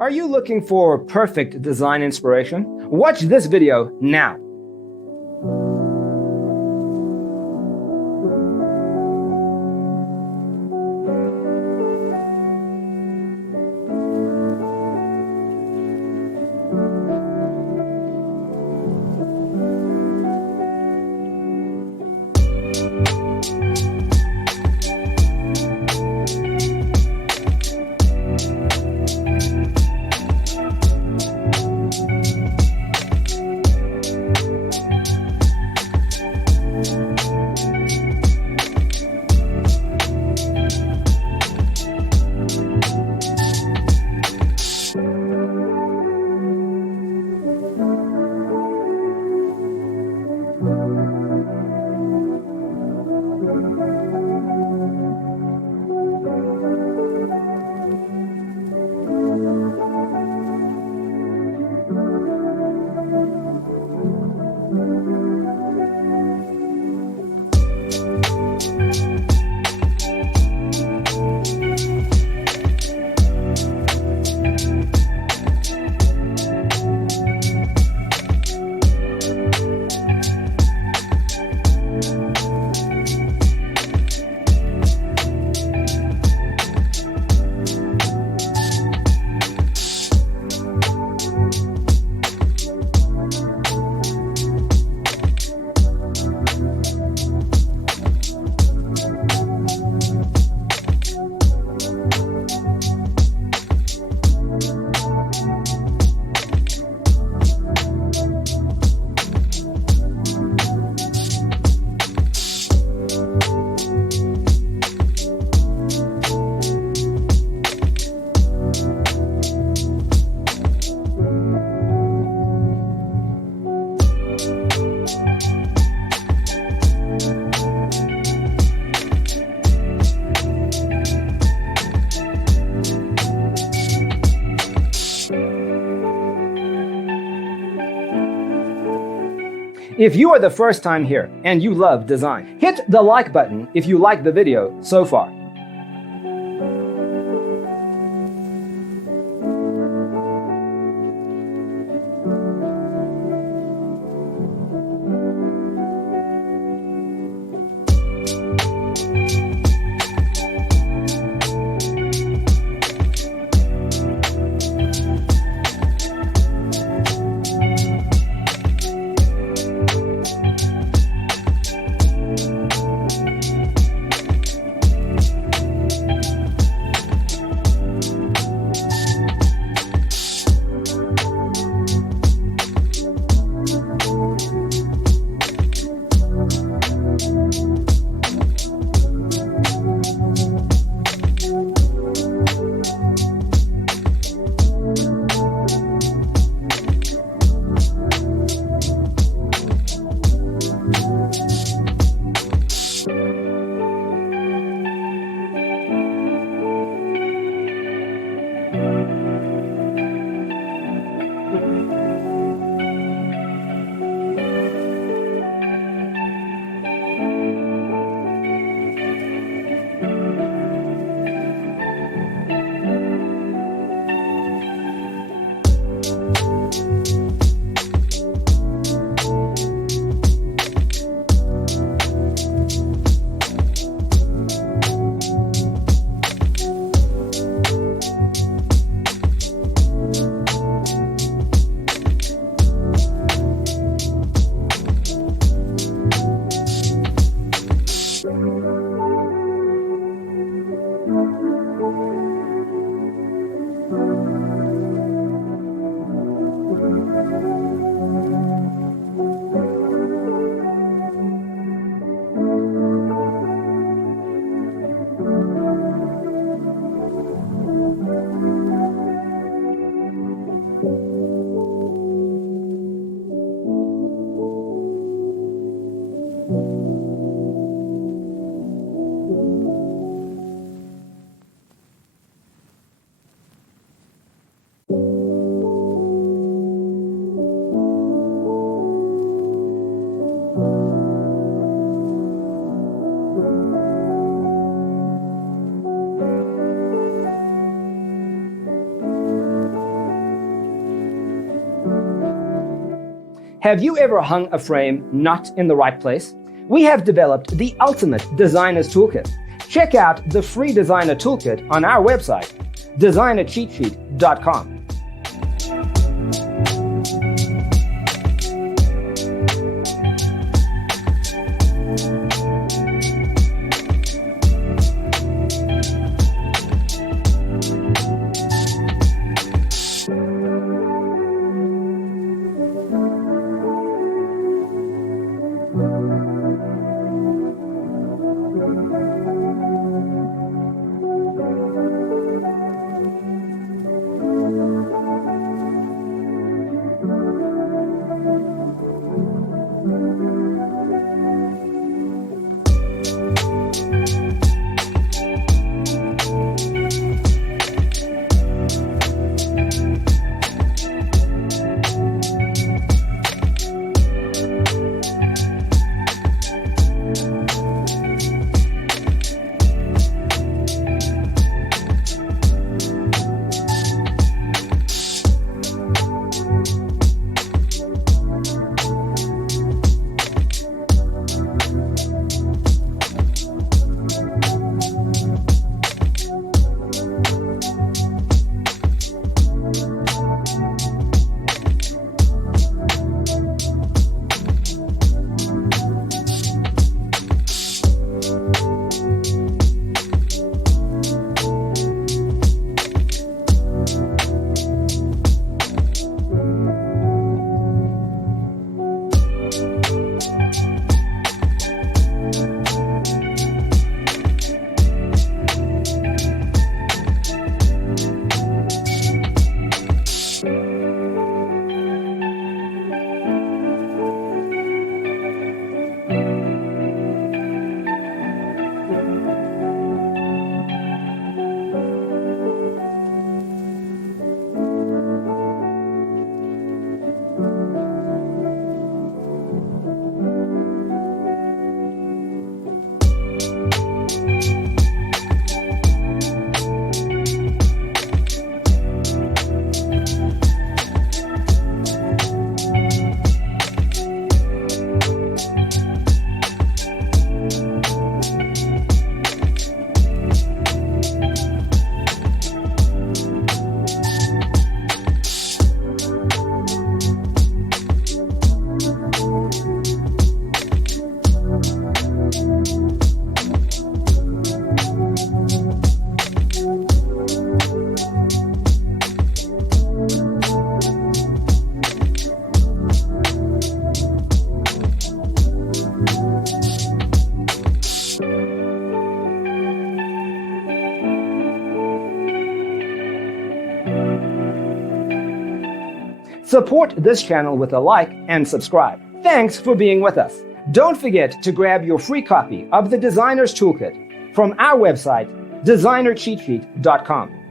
Are you looking for perfect design inspiration? Watch this video now. If you are the first time here and you love design, hit the like button if you like the video so far. Have you ever hung a frame not in the right place? We have developed the ultimate designer's toolkit. Check out the free designer toolkit on our website, designercheatsheet.com. Support this channel with a like and subscribe. Thanks for being with us. Don't forget to grab your free copy of the Designer's Toolkit from our website, designercheatsheet.com.